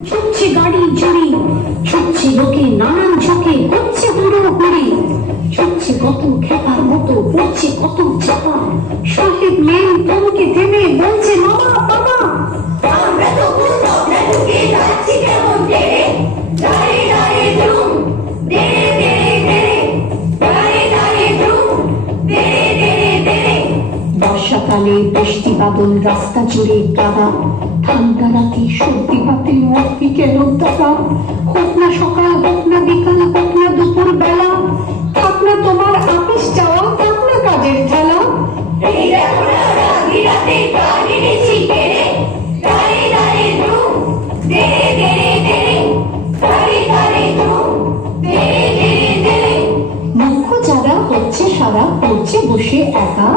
ছুটছে গাড়ি জুড়ি, ছুটছে লোকে নানান ঝোঁকে, হচ্ছে হুড়োহুড়ি, ছুটছে কত খেপার মতো, পড়ছে কত চাপা। সাহেব মেন থমকে থেমে বলছে, মামা বাবা, আমরা তো পুস্তকটা ঢুকে যাচ্ছি কেমন তেরে, দাঁড়ে দাঁড়ে ধুম, দেরে দেরে দেরে, দাঁড়ে দাঁড়ে ধুম, দেরে দেরে দেরে। বর্ষাকালে বৃষ্টি বাদল, রাস্তা জুড়ে কাদা, ঠান্ডা রাতে সর্দি পাতে মরবি কেন দাদা? হোক না সকাল, হোক না বিকাল, হোক না দুপুর বেলা, থাক না তোমার আপিস যাওয়া, থাক না কাজের ঠেলা। এই দেখো না রাগি রাতে গান এনেছি কেড়ে, দাঁড়ে দাঁড়ে ধুম, দেরে দেরে দেরে, দাঁড়ে দাঁড়ে ধুম, দেরে দেরে দেরে। মুখ্য যারা হচ্ছে সারা, পড়ছে বসে একা,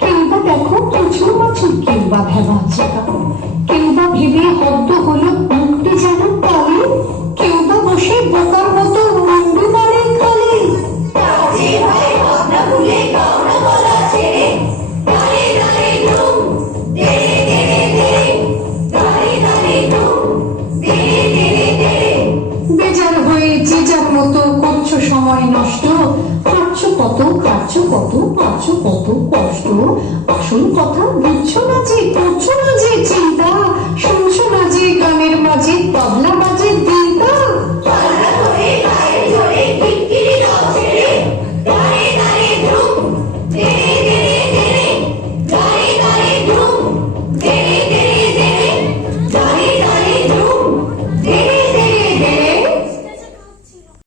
কেউ বা দেখো প্রচুর মাছুর, কেউ বা ভেবা চেকা, কেউ বা ভেবে হদ্দ হলো মুক্তি যেন কালে, কেউ বা বসে বোকার মতো মুন্ডু মারে খালে। কাজে ভাই ভাবনা ভুলে গাও না গলা ছেড়ে, দাঁড়ে দাঁড়ে ধুম, দেরে দেরে দেরে, দাঁড়ে দাঁড়ে ধুম, দেরে দেরে দেরে। বেজার হয়ে যে যার মতো করছো সময় নষ্ট, হাঁটছো কত, খাচ্ছো কত, পাচ্ছো কত কষ্ট। আসল কথা বুঝছো না যে, করছো না যে চিন্তা, শুনছো না যে গানের মাঝে তবলা বাজে।